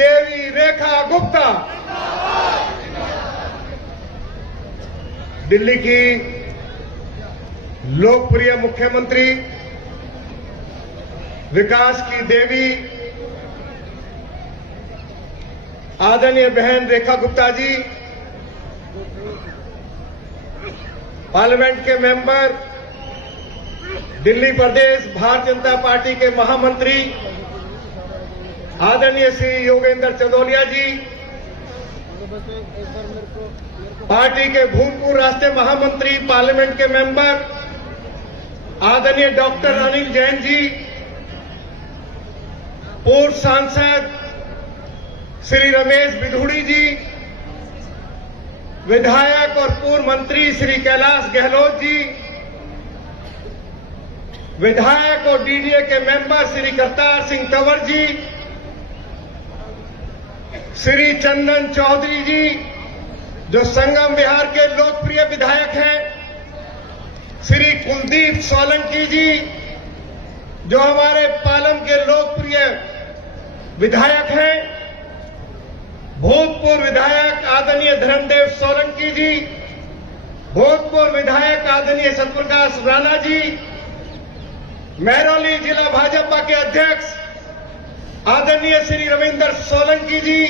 देवी रेखा गुप्ता, दिल्ली की लोकप्रिय मुख्यमंत्री, विकास की देवी आदरणीय बहन रेखा गुप्ता जी, पार्लियामेंट के मेंबर, दिल्ली प्रदेश भारतीय जनता पार्टी के महामंत्री आदरणीय श्री योगेंद्र चंदोलिया जी, पार्टी के भूतपूर्व राष्ट्रीय महामंत्री, पार्लियामेंट के मेंबर आदरणीय डॉक्टर अनिल जैन जी, पूर्व सांसद श्री रमेश बिधूड़ी जी, विधायक और पूर्व मंत्री श्री कैलाश गहलोत जी, विधायक और डीडीए के मेंबर श्री करतार सिंह तंवर जी, श्री चंदन चौधरी जी जो संगम बिहार के लोकप्रिय विधायक हैं, श्री कुलदीप सोलंकी जी जो हमारे पालम के लोकप्रिय विधायक हैं, भूतपूर्व विधायक आदरणीय धर्मदेव सोलंकी जी, भूतपूर्व विधायक आदरणीय सत्यप्रकाश राणा जी, महरौली जिला भाजपा के अध्यक्ष आदरणीय श्री रविंदर सोलंकी जी,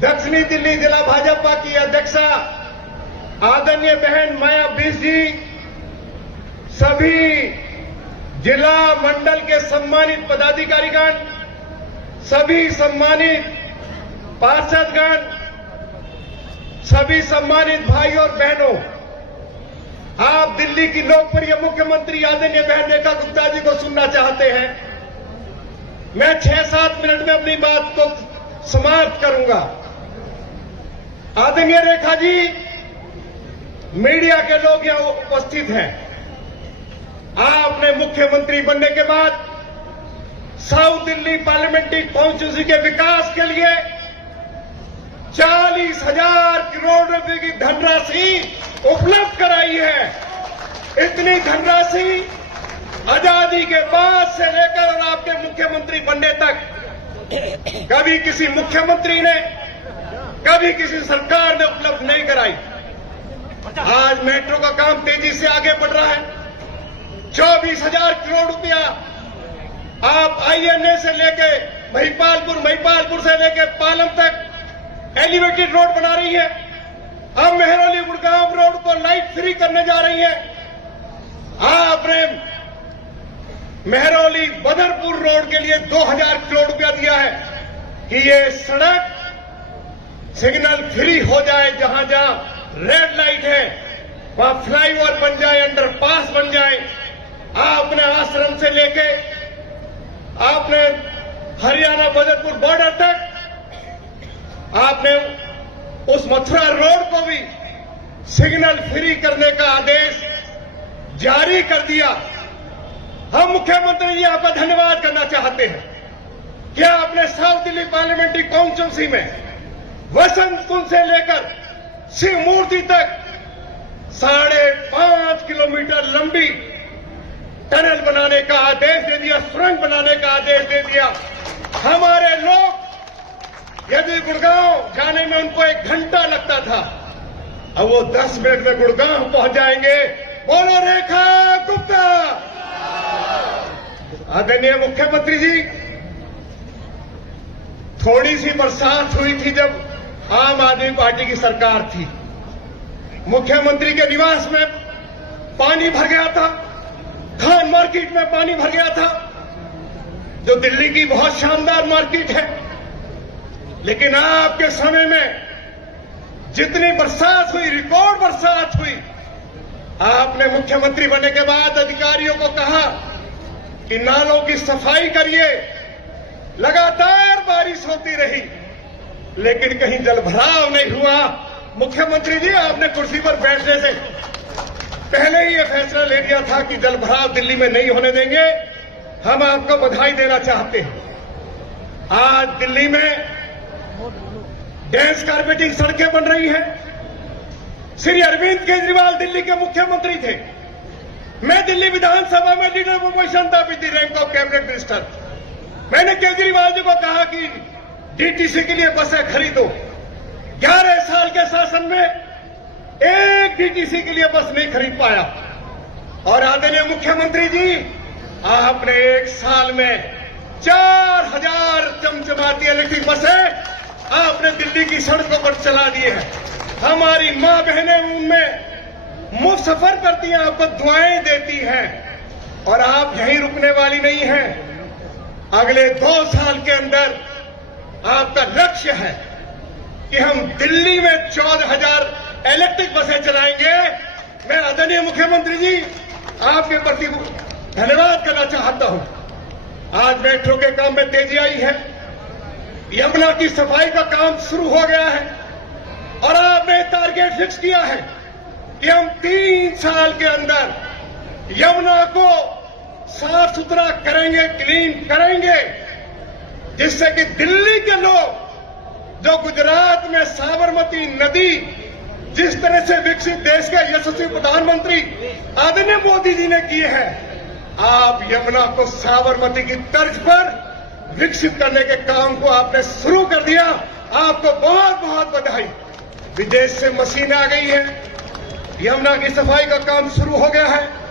दक्षिणी दिल्ली जिला भाजपा की अध्यक्षा आदरणीय बहन माया बिस जी, सभी जिला मंडल के सम्मानित पदाधिकारीगण, सभी सम्मानित पार्षदगण, सभी सम्मानित भाई और बहनों, आप दिल्ली की लोकप्रिय मुख्यमंत्री आदरणीय बहन रेखा गुप्ता जी को सुनना चाहते हैं। मैं 6-7 मिनट में अपनी बात को समाप्त करूंगा। आदरणीय रेखा जी, मीडिया के लोग यहां उपस्थित हैं। आपने मुख्यमंत्री बनने के बाद साउथ दिल्ली पार्लियामेंट्री कॉन्स्टिट्यूंसी के विकास के लिए 40,000 करोड़ रुपए की धनराशि उपलब्ध कराई है। इतनी धनराशि आजादी के बाद से लेकर और आपके मुख्यमंत्री बनने तक कभी किसी मुख्यमंत्री ने, कभी किसी सरकार ने उपलब्ध नहीं कराई। आज मेट्रो का काम तेजी से आगे बढ़ रहा है। 24,000 करोड़ रुपया आप आईएनए से लेके महिपालपुर से लेके पालम तक एलिवेटेड रोड बना रही है। अब महरौली गुड़गांव रोड को लाइट फ्री करने जा रही है। आपने महरौली बदरपुर रोड के लिए 2,000 करोड़ रुपया दिया है कि ये सड़क सिग्नल फ्री हो जाए। जहां जहां रेड लाइट है वहां फ्लाईओवर बन जाए, अंडरपास बन जाए। आपने आश्रम से लेके आपने हरियाणा बदरपुर बॉर्डर तक आपने उस मथुरा रोड को भी सिग्नल फ्री करने का आदेश जारी कर दिया। हम मुख्यमंत्री जी आपका धन्यवाद करना चाहते हैं। क्या आपने साउथ दिल्ली पार्लियामेंट्री कॉन्स्टिट्यूंसी में वसंत कुंज से लेकर शिव मूर्ति तक 5.5 किलोमीटर लंबी टनल बनाने का आदेश दे दिया, सुरंग बनाने का आदेश दे दिया। हमारे लोग यदि गुड़गांव जाने में उनको 1 घंटा लगता था, अब वो 10 मिनट में गुड़गांव पहुंच जाएंगे। बोलो रेखा गुप्ता। आदरणीय मुख्यमंत्री जी, थोड़ी सी बरसात हुई थी जब आम आदमी पार्टी की सरकार थी। मुख्यमंत्री के निवास में पानी भर गया था, खान मार्केट में पानी भर गया था, जो दिल्ली की बहुत शानदार मार्केट है। लेकिन आपके समय में जितनी बरसात हुई, रिकॉर्ड बरसात हुई, आपने मुख्यमंत्री बनने के बाद अधिकारियों को कहा कि नालों की सफाई करिए। लगातार बारिश होती रही लेकिन कहीं जलभराव नहीं हुआ। मुख्यमंत्री जी, आपने कुर्सी पर बैठने से पहले ही यह फैसला ले लिया था कि जलभराव दिल्ली में नहीं होने देंगे। हम आपको बधाई देना चाहते हैं। आज दिल्ली में डेंस कार्पेटिंग सड़कें बन रही हैं। श्री अरविंद केजरीवाल दिल्ली के मुख्यमंत्री थे। मैं दिल्ली विधानसभा में लीडर ऑफ अपोजिशन था with the rank of cabinet minister. मैंने केजरीवाल जी को कहा कि डीटीसी के लिए बसें खरीदो। 11 साल के शासन में एक डीटीसी के लिए बस नहीं खरीद पाया। और आदरणीय मुख्यमंत्री जी, आपने एक साल में 4000 चमचमाती इलेक्ट्रिक बसें आपने दिल्ली की सड़कों पर चला दी है। हमारी मां बहनें उनमें मुफ्त सफर करती हैं, आपको दुआएं देती हैं। और आप यहीं रुकने वाली नहीं हैं। अगले 2 साल के अंदर आपका लक्ष्य है कि हम दिल्ली में 14,000 इलेक्ट्रिक बसें चलाएंगे। मैं आदरणीय मुख्यमंत्री जी आपके प्रति धन्यवाद करना चाहता हूं। आज मेट्रो के काम में तेजी आई है, यमुना की सफाई का काम शुरू हो गया है और आपने टारगेट फिक्स किया है कि हम 3 साल के अंदर यमुना को साफ सुथरा करेंगे, क्लीन करेंगे, जिससे कि दिल्ली के लोग जो गुजरात में साबरमती नदी जिस तरह से विकसित देश के यशस्वी प्रधानमंत्री आदरणीय मोदी जी ने किए हैं, आप यमुना को साबरमती की तर्ज पर विकसित करने के काम को आपने शुरू कर दिया। आपको बहुत बहुत बधाई। विदेश से मशीन आ गई है, यमुना की सफाई का काम शुरू हो गया है।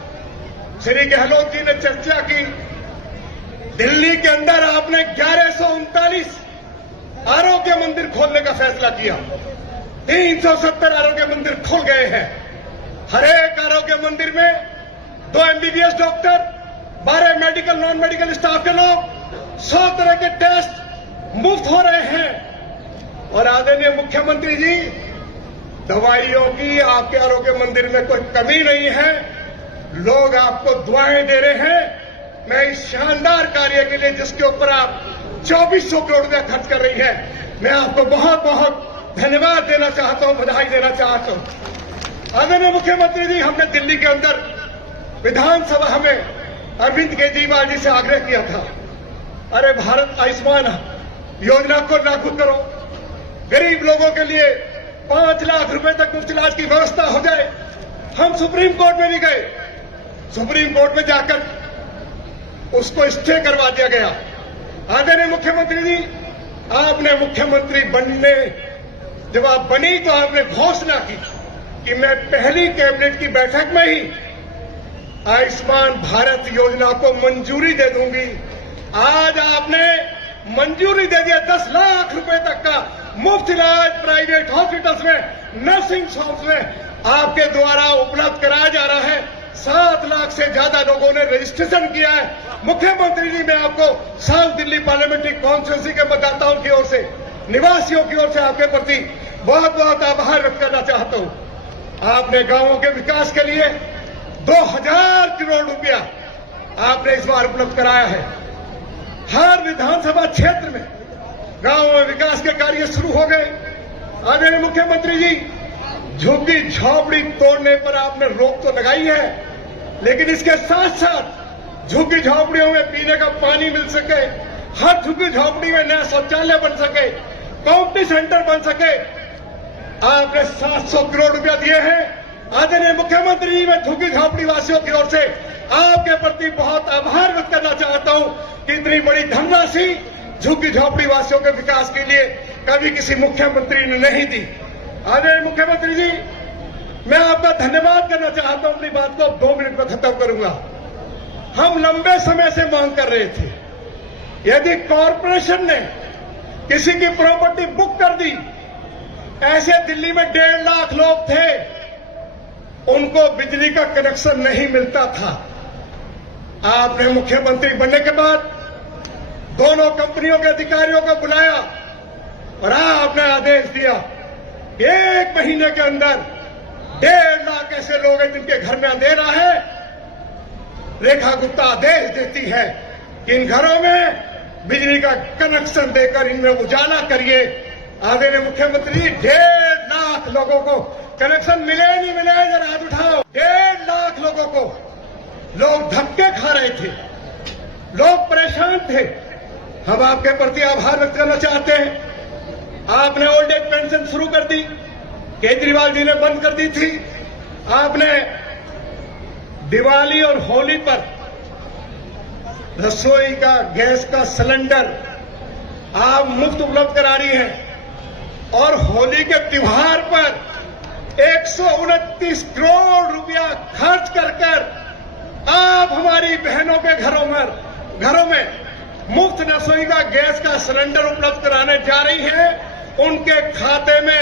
श्री गहलोत जी ने चर्चा की, दिल्ली के अंदर आपने 1139 आरोग्य मंदिर खोलने का फैसला किया। 370 आरोग्य मंदिर खुल गए हैं। हर एक आरोग्य मंदिर में 2 MBBS doctor, 12 medical non medical staff के लोग, 100 तरह के टेस्ट मुफ्त हो रहे हैं। और आदरणीय मुख्यमंत्री जी, दवाइयों की आपके आरोग्य मंदिर में कोई कमी नहीं है। लोग आपको दुआएं दे रहे हैं। मैं इस शानदार कार्य के लिए जिसके ऊपर आप 2400 करोड़ रुपया खर्च कर रही है, मैं आपको बहुत बहुत धन्यवाद देना चाहता हूं, बधाई देना चाहता हूं। आदरणीय मुख्यमंत्री जी, हमने दिल्ली के अंदर विधानसभा में अरविंद केजरीवाल जी से आग्रह किया था, अरे भारत आयुष्मान योजना को लागू करो, गरीब लोगों के लिए 5 लाख रुपए तक मुफ्त इलाज की व्यवस्था हो जाए। हम सुप्रीम कोर्ट में भी गए, सुप्रीम कोर्ट में जाकर उसको स्टे करवा दिया गया। आदरणीय मुख्यमंत्री जी, आपने मुख्यमंत्री बनने जब आप बनी तो आपने घोषणा की कि मैं पहली कैबिनेट की बैठक में ही आयुष्मान भारत योजना को मंजूरी दे दूंगी। आज आपने मंजूरी दे दिया। 10 लाख रुपए तक का मुफ्त इलाज प्राइवेट हॉस्पिटल्स में, नर्सिंग होम्स में आपके द्वारा उपलब्ध कराया जा रहा है। 7 लाख से ज्यादा लोगों ने रजिस्ट्रेशन किया है। मुख्यमंत्री जी, मैं आपको साउथ दिल्ली पार्लियामेंट्री कॉन्स्टिट्यूंसी के मतदाताओं की ओर से, निवासियों की ओर से आपके प्रति बहुत बहुत आभार व्यक्त करना चाहता हूं। आपने गांवों के विकास के लिए 2000 करोड़ रुपया आपने इस बार उपलब्ध कराया है। हर विधानसभा क्षेत्र में गांवों में विकास के कार्य शुरू हो गए। आदरणीय मुख्यमंत्री जी, झुग्गी झोपड़ी तोड़ने पर आपने रोक तो लगाई है, लेकिन इसके साथ साथ झुग्गी झोपड़ियों में पीने का पानी मिल सके, हर झुग्गी झोपड़ी में नया शौचालय बन सके, कम्युनिटी सेंटर बन सके, आपने 700 करोड़ रुपया दिए हैं। आदरणीय मुख्यमंत्री जी, मैं झुग्गी झोपड़ी वासियों की ओर से आपके प्रति बहुत आभार व्यक्त करना चाहता हूं कि इतनी बड़ी धनराशि झुग्गी झोपड़ी वासियों के विकास के लिए कभी किसी मुख्यमंत्री ने नहीं दी। आदरणीय मुख्यमंत्री जी, मैं आपका धन्यवाद करना चाहता हूं। अपनी बात को 2 मिनट में खत्म करूंगा। हम लंबे समय से मांग कर रहे थे, यदि कॉरपोरेशन ने किसी की प्रॉपर्टी बुक कर दी, ऐसे दिल्ली में 1.5 लाख लोग थे, उनको बिजली का कनेक्शन नहीं मिलता था। आपने मुख्यमंत्री बनने के बाद दोनों कंपनियों के अधिकारियों को बुलाया और आपने आदेश दिया, 1 महीने के अंदर 1.5 लाख ऐसे लोग हैं जिनके घर में अंधेरा है। रेखा गुप्ता आदेश देती है कि इन घरों में बिजली का कनेक्शन देकर इनमें उजाला करिए। आदरणीय मुख्यमंत्री जी, 1.5 लाख लोगों को कनेक्शन मिले नहीं मिले, जरा हाथ उठाओ। 1.5 लाख लोगों को, लोग धक्के खा रहे थे, लोग परेशान थे। हम आपके प्रति आभार व्यक्त करना चाहते हैं। आपने ओल्ड एज पेंशन शुरू कर दी, केजरीवाल जी ने बंद कर दी थी। आपने दिवाली और होली पर रसोई का गैस का सिलेंडर आप मुफ्त उपलब्ध करा रही हैं और होली के त्योहार पर 129 करोड़ रुपया खर्च कर आप हमारी बहनों के घरों में मुफ्त रसोई का गैस का सिलेंडर उपलब्ध कराने जा रही है। उनके खाते में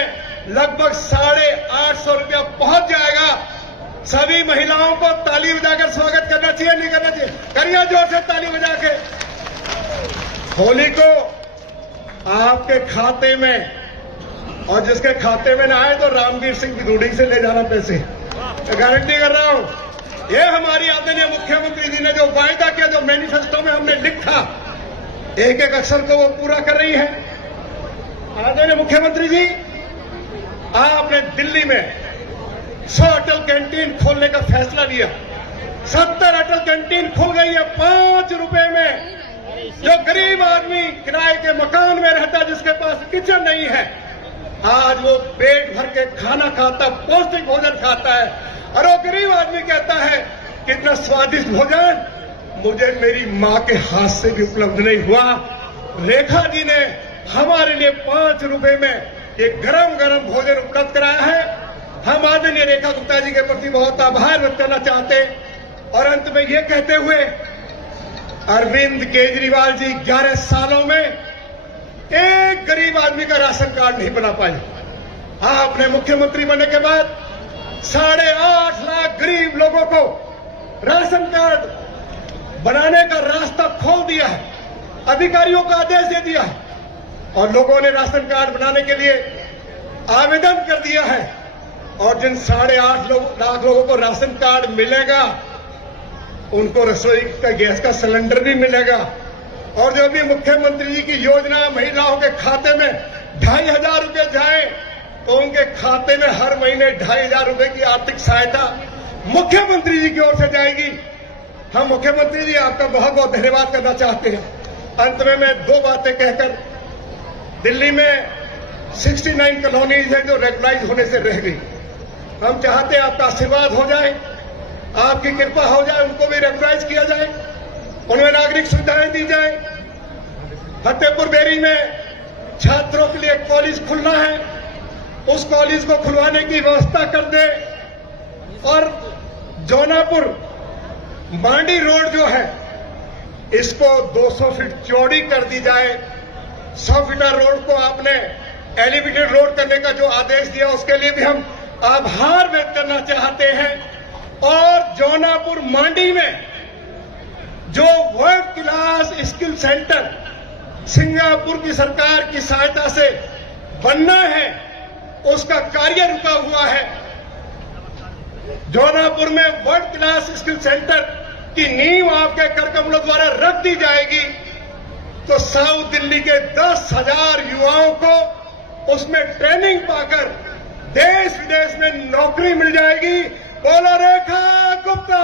लगभग 850 रुपया पहुंच जाएगा। सभी महिलाओं को ताली बजाकर स्वागत करना चाहिए, नहीं करना चाहिए? करिए जोर से ताली बजा के। होली को आपके खाते में, और जिसके खाते में ना आए तो रामवीर सिंह की रूढ़ी से ले जाना पैसे, गारंटी कर रहा हूं। ये हमारी आदरणीय मुख्यमंत्री जी ने जो वायदा किया, जो मैनिफेस्टो में हमने लिखा, एक एक अक्षर को वो पूरा कर रही है। आदरणीय मुख्यमंत्री जी, आपने दिल्ली में 100 अटल कैंटीन खोलने का फैसला लिया। 70 अटल कैंटीन खुल गई है 5 रुपए में। जो गरीब आदमी किराए के मकान में रहता, जिसके पास किचन नहीं है, आज वो पेट भर के खाना खाता, पौष्टिक भोजन खाता है। और वो गरीब आदमी कहता है कितना स्वादिष्ट भोजन मुझे मेरी मां के हाथ से भी उपलब्ध नहीं हुआ। रेखा जी ने हमारे लिए 5 रुपए में एक गरम गरम भोजन उपलब्ध कराया है। हम आदरणीय रेखा गुप्ता जी के प्रति बहुत आभार व्यक्त करना चाहते हैं। और अंत में ये कहते हुए, अरविंद केजरीवाल जी 11 सालों में एक गरीब आदमी का राशन कार्ड नहीं बना पाए। आपने मुख्यमंत्री बनने के बाद 8.5 लाख गरीब लोगों को राशन कार्ड बनाने का रास्ता खोल दिया है, अधिकारियों का आदेश दे दिया है, और लोगों ने राशन कार्ड बनाने के लिए आवेदन कर दिया है। और जिन 8.5 लाख लोगों को राशन कार्ड मिलेगा, उनको रसोई का गैस का सिलेंडर भी मिलेगा। और जो भी मुख्यमंत्री जी की योजना महिलाओं के खाते में 2,500 रुपये जाए, तो उनके खाते में हर महीने 2,500 रुपये की आर्थिक सहायता मुख्यमंत्री जी की ओर से जाएगी। हम मुख्यमंत्री जी आपका बहुत बहुत धन्यवाद करना चाहते हैं। अंत में मैं 2 बातें कहकर, दिल्ली में 69 कॉलोनीज है जो रेगुलाइज होने से रह गई। हम चाहते हैं आपका आशीर्वाद हो जाए, आपकी कृपा हो जाए, उनको भी रेगुलाइज किया जाए, उनमें नागरिक सुविधाएं दी जाए। फतेहपुर बेरी में छात्रों के लिए कॉलेज खुलना है, उस कॉलेज को खुलवाने की व्यवस्था कर दे। और जौनापुर मांडी रोड जो है, इसको 200 फीट चौड़ी कर दी जाए। 100 फीटर रोड को आपने एलिवेटेड रोड करने का जो आदेश दिया, उसके लिए भी हम आभार व्यक्त करना चाहते हैं। और जौनापुर मांडी में जो world class skill centre Singapore की सरकार की सहायता से बनना है, उसका कार्य रुका हुआ है। जौनापुर में वर्ल्ड क्लास स्किल सेंटर की नींव आपके करकमलों द्वारा रख दी जाएगी, तो साउथ दिल्ली के 10,000 युवाओं को उसमें ट्रेनिंग पाकर देश विदेश में नौकरी मिल जाएगी। बोलो रेखा गुप्ता।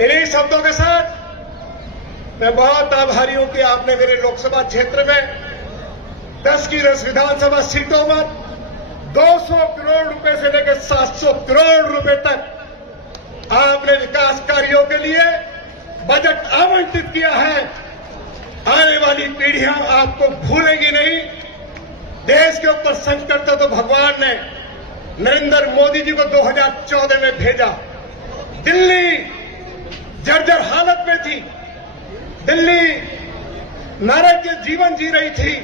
इन्हीं शब्दों के साथ मैं बहुत आभारी हूं कि आपने मेरे लोकसभा क्षेत्र में 10 की 10 विधानसभा सीटों पर 200 करोड़ रुपए से लेकर 700 करोड़ रुपए तक आपने विकास कार्यों के लिए बजट आवंटित किया है। आने वाली पीढ़ियां आपको भूलेंगी नहीं। देश के ऊपर संकट था तो भगवान ने नरेंद्र मोदी जी को 2014 में भेजा। दिल्ली जर्जर हालत में थी, दिल्ली नरक के जीवन जी रही थी,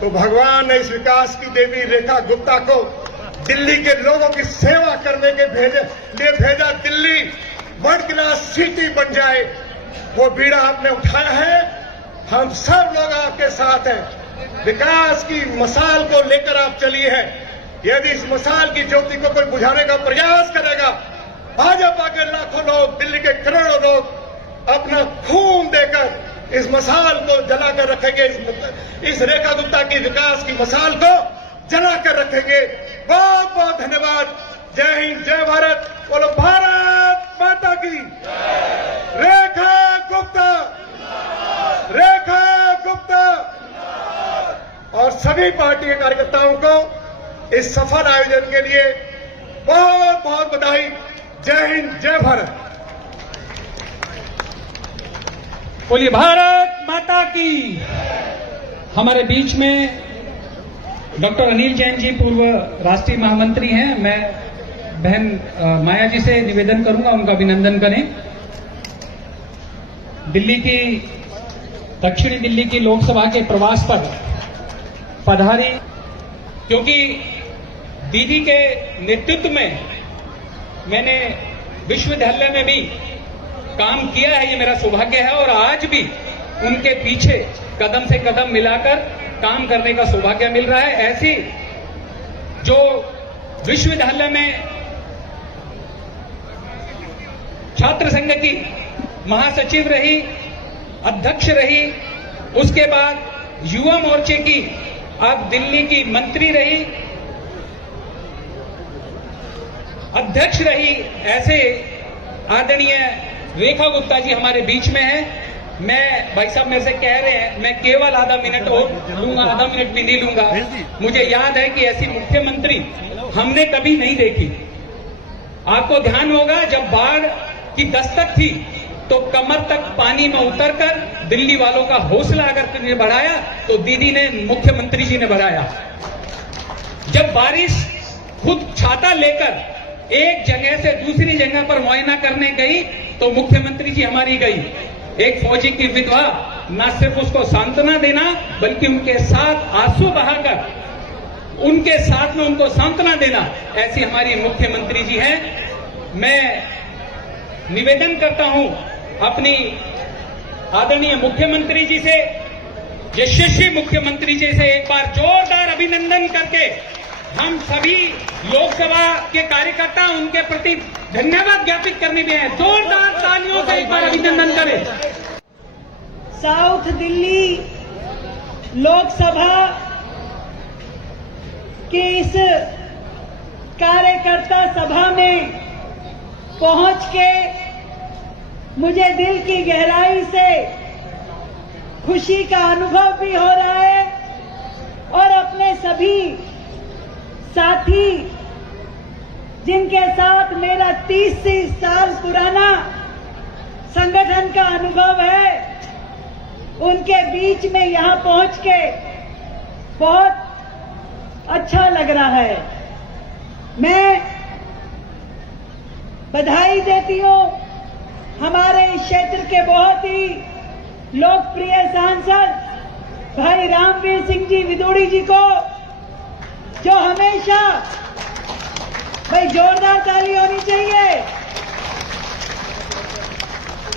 तो भगवान ने इस विकास की देवी रेखा गुप्ता को दिल्ली के लोगों की सेवा करने के लिए भेजा। दिल्ली वर्ल्ड क्लास सिटी बन जाए, वो बीड़ा आपने उठाया है। हम सब लोग आपके साथ हैं। विकास की मसाल को लेकर आप चलिए हैं। यदि इस मसाल की ज्योति को कोई बुझाने का प्रयास करेगा, भाजपा के लाखों लोग, दिल्ली के करोड़ों लोग अपना खून देकर इस मसाल को जलाकर रखेंगे। इस रेखा गुप्ता की विकास की मसाल को जलाकर रखेंगे। बहुत बहुत धन्यवाद। जय हिंद, जय भारत। बोलो भारत माता की। रेखा गुप्ता, रेखा गुप्ता। और सभी पार्टी के कार्यकर्ताओं को इस सफल आयोजन के लिए बहुत बहुत बधाई। जय हिंद, जय भारत। बोलिए भारत माता की। हमारे बीच में डॉक्टर अनिल जैन जी पूर्व राष्ट्रीय महामंत्री हैं। मैं बहन माया जी से निवेदन करूंगा उनका अभिनंदन करें। दक्षिणी दिल्ली की लोकसभा के प्रवास पर पधारी, क्योंकि दीदी के नेतृत्व में मैंने विश्वविद्यालय में भी काम किया है, ये मेरा सौभाग्य है। और आज भी उनके पीछे कदम से कदम मिलाकर काम करने का सौभाग्य मिल रहा है। ऐसी जो विश्वविद्यालय में छात्र संघ की महासचिव रही, अध्यक्ष रही, उसके बाद युवा मोर्चे की अब दिल्ली की मंत्री रही, अध्यक्ष रही, ऐसे आदरणीय रेखा गुप्ता जी हमारे बीच में हैं। मैं भाई साहब मेरे से कह रहे हैं, मैं केवल आधा मिनट और लूंगा, आधा मिनट भी नहीं लूंगा। मुझे याद है कि ऐसी मुख्यमंत्री हमने कभी नहीं देखी। आपको ध्यान होगा जब बाढ़ की दस्तक थी तो कमर तक पानी में उतरकर दिल्ली वालों का हौसला अगर किसी ने बढ़ाया तो दीदी ने, मुख्यमंत्री जी ने बढ़ाया। जब बारिश खुद छाता लेकर एक जगह से दूसरी जगह पर मुआयना करने गई तो मुख्यमंत्री जी हमारी गई। एक फौजी की विधवा न सिर्फ उसको सांत्वना देना बल्कि उनके साथ आंसू बहाकर उनके साथ में उनको सांत्वना देना, ऐसी हमारी मुख्यमंत्री जी हैं। मैं निवेदन करता हूं अपनी आदरणीय मुख्यमंत्री जी से, यशस्वी मुख्यमंत्री जी से एक बार जोरदार अभिनंदन करके हम सभी लोकसभा के कार्यकर्ता उनके प्रति धन्यवाद ज्ञापित करने में हैं। जोरदार तालियों से एक बार अभिनंदन करें। साउथ दिल्ली लोकसभा की इस कार्यकर्ता सभा में पहुंच के मुझे दिल की गहराई से खुशी का अनुभव भी हो रहा है और अपने सभी साथी जिनके साथ मेरा 30 साल पुराना संगठन का अनुभव है, उनके बीच में यहां पहुंच के बहुत अच्छा लग रहा है। मैं बधाई देती हूं हमारे इस क्षेत्र के बहुत ही लोकप्रिय सांसद भाई रामवीर सिंह जी विदुड़ी जी को, जो हमेशा, भाई जोरदार ताली होनी चाहिए,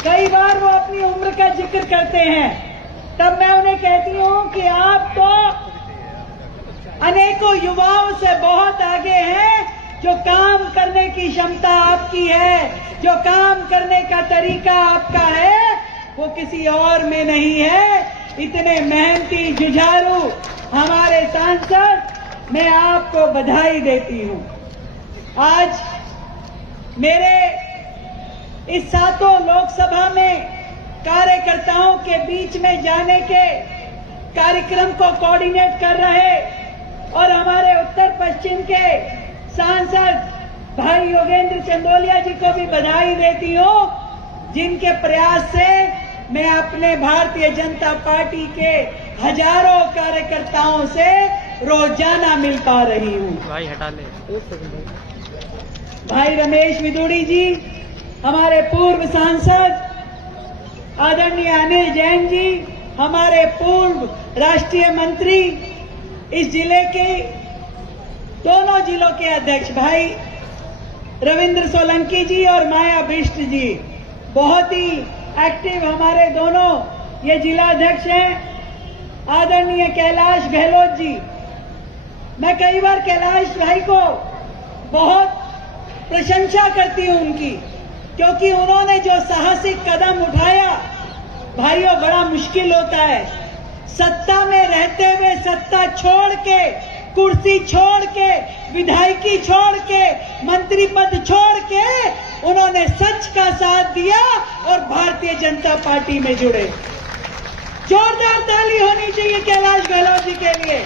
कई बार वो अपनी उम्र का जिक्र करते हैं, तब मैं उन्हें कहती हूं कि आप तो अनेकों युवाओं से बहुत आगे हैं। जो काम करने की क्षमता आपकी है, जो काम करने का तरीका आपका है, वो किसी और में नहीं है। इतने मेहनती जुझारू हमारे सांसद, मैं आपको बधाई देती हूं। आज मेरे इस सातों लोकसभा में कार्यकर्ताओं के बीच में जाने के कार्यक्रम को कोऑर्डिनेट कर रहे और हमारे उत्तर पश्चिम के सांसद भाई योगेंद्र चंदोलिया जी को भी बधाई देती हूं, जिनके प्रयास से मैं अपने भारतीय जनता पार्टी के हजारों कार्यकर्ताओं से रोजाना मिल पा रही हूं। भाई हटा ले। भाई रमेश विदुड़ी जी, हमारे पूर्व सांसद, आदरणीय अनिल जैन जी, हमारे पूर्व राष्ट्रीय मंत्री, इस जिले के दोनों जिलों के अध्यक्ष भाई रविंद्र सोलंकी जी और माया बिष्ट जी, बहुत ही एक्टिव हमारे दोनों ये जिला अध्यक्ष हैं। आदरणीय कैलाश गहलोत जी, मैं कई बार कैलाश भाई को बहुत प्रशंसा करती हूं उनकी, क्योंकि उन्होंने जो साहसिक कदम उठाया, भाइयों बड़ा मुश्किल होता है। सत्ता में रहते हुए सत्ता छोड़ के, कुर्सी छोड़ के, विधायकी छोड़ के, मंत्री पद छोड़ के उन्होंने सच का साथ दिया और भारतीय जनता पार्टी में जुड़े। जोरदार ताली होनी चाहिए कैलाश गहलोत जी के लिए।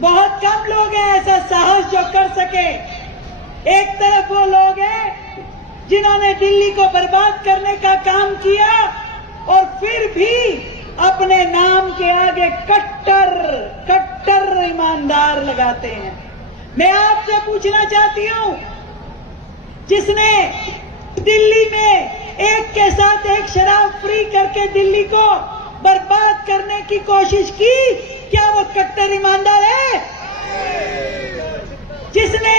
बहुत कम लोग हैं ऐसा साहस जो कर सके। एक तरफ वो लोग हैं जिन्होंने दिल्ली को बर्बाद करने का काम किया और फिर भी अपने नाम के आगे कट्टर ईमानदार लगाते हैं। मैं आपसे पूछना चाहती हूं, जिसने दिल्ली में एक के साथ एक शराब फ्री करके दिल्ली को बर्बाद करने की कोशिश की, क्या वो कट्टर ईमानदार है? जिसने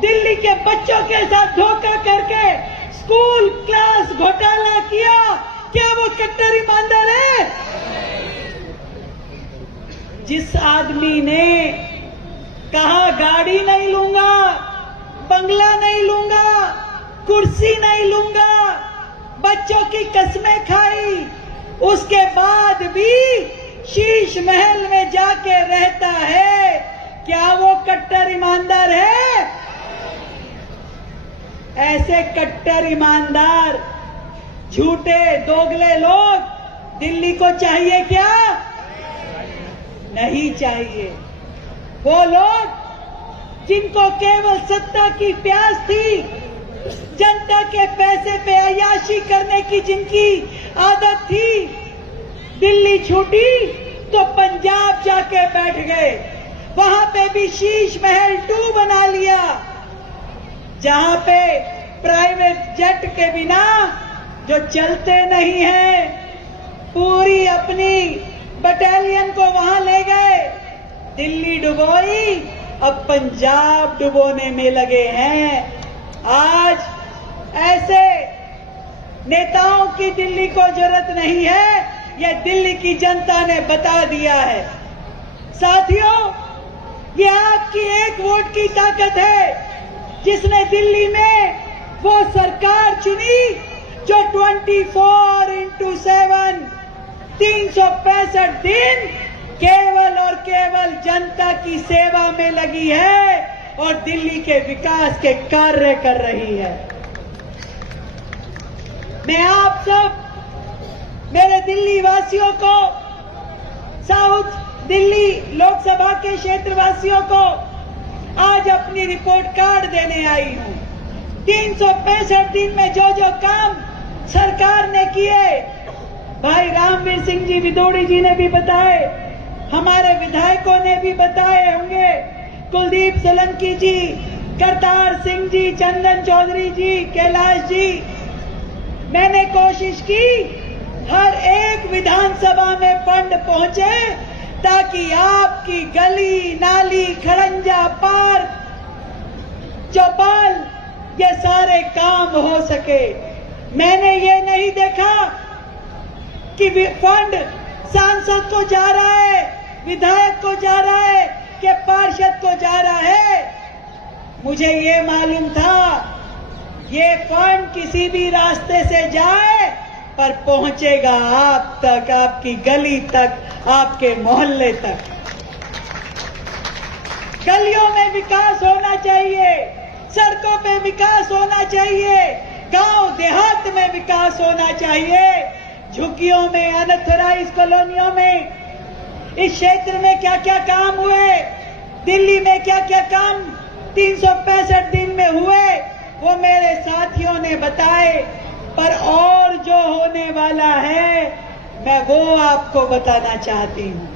दिल्ली के बच्चों के साथ धोखा करके स्कूल क्लास घोटाला किया, क्या वो कट्टर ईमानदार है? जिस आदमी ने कहा गाड़ी नहीं लूंगा, बंगला नहीं लूंगा, कुर्सी नहीं लूंगा, बच्चों की कस्में खाई, उसके बाद भी शीश महल में जाके रहता है, क्या वो कट्टर ईमानदार है? ऐसे कट्टर ईमानदार झूठे दोगले लोग दिल्ली को चाहिए क्या? नहीं चाहिए। वो लोग जिनको केवल सत्ता की प्यास थी, जनता के पैसे पे अय्याशी करने की जिनकी आदत थी, दिल्ली छूटी तो पंजाब जाके बैठ गए, वहां पे भी शीश महल 2 बना लिया, जहां पे प्राइवेट जेट के बिना जो चलते नहीं हैं, पूरी अपनी बटालियन को वहां ले गए, दिल्ली डुबोई, अब पंजाब डुबोने में लगे हैं। आज ऐसे नेताओं की दिल्ली को जरूरत नहीं है, यह दिल्ली की जनता ने बता दिया है। साथियों, ये आपकी एक वोट की ताकत है जिसने दिल्ली में वो सरकार चुनी जो 24/7 365 दिन केवल और केवल जनता की सेवा में लगी है और दिल्ली के विकास के कार्य कर रही है। मैं आप सब, मेरे दिल्ली वासियों को, साउथ दिल्ली लोकसभा के क्षेत्र वासियों को आज अपनी रिपोर्ट कार्ड देने आई हूं। 365 दिन में जो जो काम सरकार ने किए, भाई रामवीर सिंह जी विदोड़ी जी ने भी बताए, हमारे विधायकों ने भी बताए होंगे, कुलदीप सोलंकी जी, करतार सिंह जी, चंदन चौधरी जी, कैलाश जी। मैंने कोशिश की हर एक विधानसभा में फंड पहुंचे ताकि आपकी गली, नाली, खड़ंजा, पार्क, चौपाल, ये सारे काम हो सके। मैंने ये नहीं देखा कि फंड सांसद को जा रहा है, विधायक को जा रहा है कि पार्षद को जा रहा है। मुझे ये मालूम था ये फंड किसी भी रास्ते से जाए पर पहुंचेगा आप तक, आपकी गली तक, आपके मोहल्ले तक। गलियों में विकास होना चाहिए, सड़कों पे विकास होना चाहिए, गांव देहात में विकास होना चाहिए। झुग्गियों में, अनऑथराइज्ड कॉलोनियों में, इस क्षेत्र में क्या क्या काम हुए, दिल्ली में क्या क्या काम 365 दिन में हुए, वो मेरे साथियों ने बताए। पर और जो होने वाला है मैं वो आपको बताना चाहती हूं।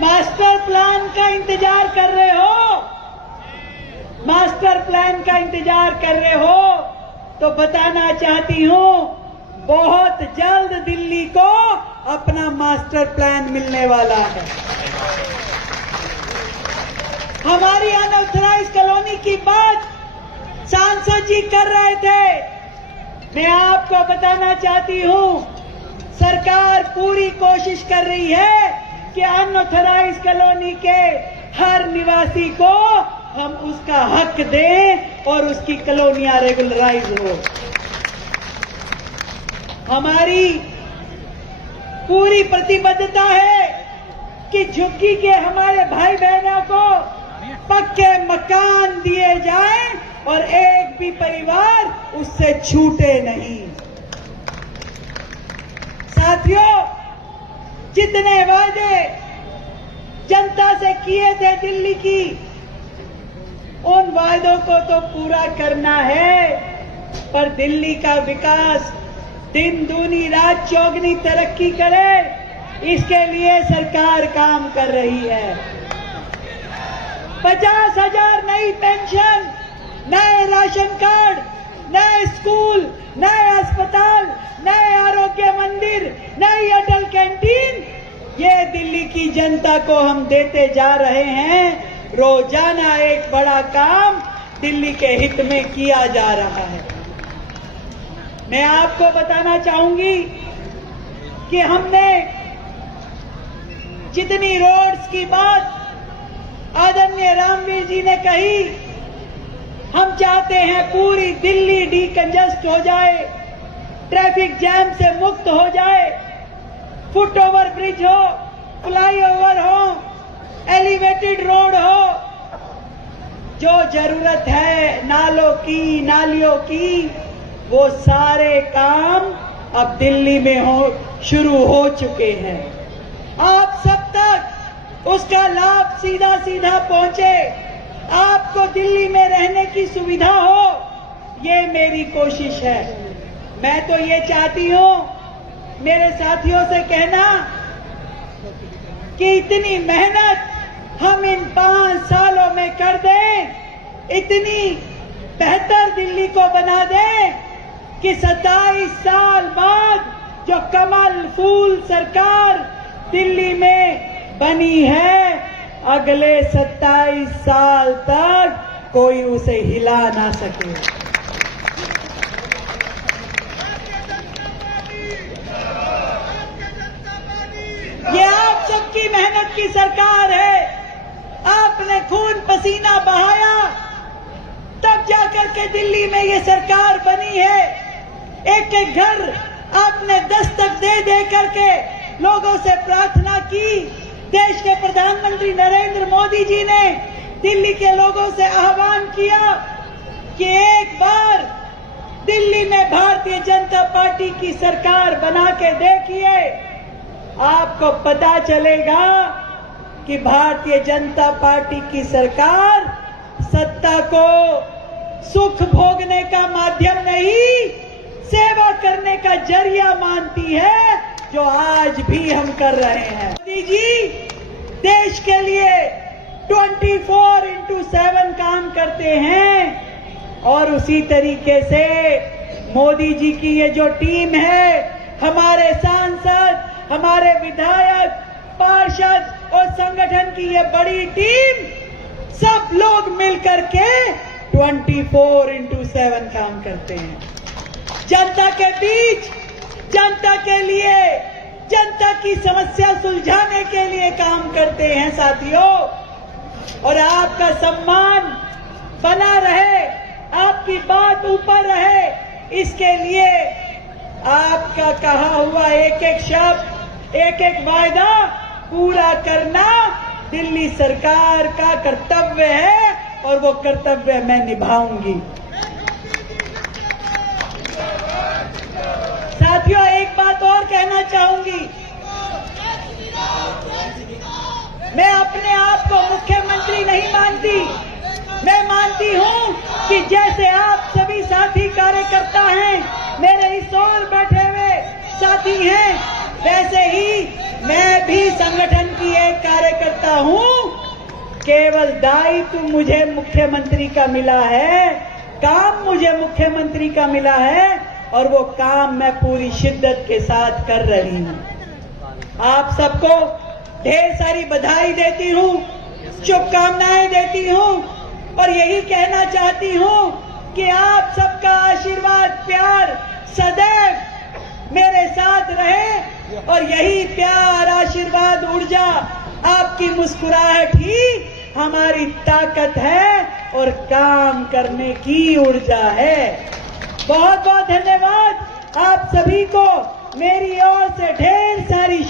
मास्टर प्लान का इंतजार कर रहे हो, मास्टर प्लान का इंतजार कर रहे हो तो बताना चाहती हूं, बहुत जल्द दिल्ली को अपना मास्टर प्लान मिलने वाला है। हमारी अनऑथराइज्ड कॉलोनी की बात सांसद जी कर रहे थे। मैं आपको बताना चाहती हूं, सरकार पूरी कोशिश कर रही है कि अनऑथराइज्ड कॉलोनी के हर निवासी को हम उसका हक दें और उसकी कॉलोनियां रेगुलराइज हो। हमारी पूरी प्रतिबद्धता है कि झुग्गी के हमारे भाई बहनों को पक्के मकान दिए जाएं और एक भी परिवार उससे छूटे नहीं। साथियों, जितने वादे जनता से किए थे दिल्ली की, उन वायदों को तो पूरा करना है, पर दिल्ली का विकास दिन दूनी रात चौगनी तरक्की करे, इसके लिए सरकार काम कर रही है। 50,000 नई पेंशन, नए राशन कार्ड, नए स्कूल, नए अस्पताल, नए आरोग्य मंदिर, नई अटल कैंटीन, ये दिल्ली की जनता को हम देते जा रहे हैं। रोजाना एक बड़ा काम दिल्ली के हित में किया जा रहा है। मैं आपको बताना चाहूंगी कि हमने जितनी रोड्स की बात आदरणीय रामवीर जी ने कही, हम चाहते हैं पूरी दिल्ली डीकंजस्ट हो जाए, ट्रैफिक जैम से मुक्त हो जाए, फुट ओवर ब्रिज हो, फ्लाईओवर हो, एलिवेटेड रोड हो, जो जरूरत है नालों की, नालियों की, वो सारे काम अब दिल्ली में शुरू हो चुके हैं। आप सब तक उसका लाभ सीधा सीधा पहुंचे, आपको दिल्ली में रहने की सुविधा हो, ये मेरी कोशिश है। मैं तो ये चाहती हूं, मेरे साथियों से कहना कि इतनी मेहनत हम इन 5 सालों में कर दें, इतनी बेहतर दिल्ली को बना दें कि 27 साल बाद जो कमल फूल सरकार दिल्ली में बनी है, अगले 27 साल तक कोई उसे हिला ना सके। ये आप सबकी मेहनत की सरकार है। आपने खून पसीना बहाया, तब जाकर के दिल्ली में ये सरकार बनी है। एक एक घर आपने दस्तक दे दे करके लोगों से प्रार्थना की। देश के प्रधानमंत्री नरेंद्र मोदी जी ने दिल्ली के लोगों से आह्वान किया कि एक बार दिल्ली में भारतीय जनता पार्टी की सरकार बना के देखिए, आपको पता चलेगा कि भारतीय जनता पार्टी की सरकार सत्ता को सुख भोगने का माध्यम नहीं, सेवा करने का जरिया मानती है, जो आज भी हम कर रहे हैं। मोदी जी देश के लिए 24/7 काम करते हैं, और उसी तरीके से मोदी जी की ये जो टीम है, हमारे सांसद, हमारे विधायक, पार्षद और संगठन की ये बड़ी टीम, सब लोग मिलकर के 24/7 काम करते हैं। जनता के बीच, जनता के लिए, जनता की समस्या सुलझाने के लिए काम करते हैं साथियों। और आपका सम्मान बना रहे, आपकी बात ऊपर रहे, इसके लिए आपका कहा हुआ एक एक शब्द, एक एक वायदा पूरा करना दिल्ली सरकार का कर्तव्य है, और वो कर्तव्य मैं निभाऊंगी। साथियों, एक बात और कहना चाहूंगी, मैं अपने आप को मुख्यमंत्री नहीं मानती। मैं मानती हूं कि जैसे आप सभी साथी कार्यकर्ता हैं, मेरे इस ओर बैठे हुए साथी हैं, वैसे ही मैं भी संगठन की एक कार्यकर्ता हूं। केवल दायित्व मुझे मुख्यमंत्री का मिला है, काम मुझे मुख्यमंत्री का मिला है, और वो काम मैं पूरी शिद्दत के साथ कर रही हूं। आप सबको ढेर सारी बधाई देती हूं, शुभकामनाएं देती हूं, और यही कहना चाहती हूं कि आप सबका आशीर्वाद, प्यार सदैव मेरे साथ रहे, और यही प्यार, आशीर्वाद, ऊर्जा, आपकी मुस्कुराहट ही हमारी ताकत है और काम करने की ऊर्जा है। बहुत बहुत धन्यवाद आप सभी को, मेरी ओर से ढेर सारी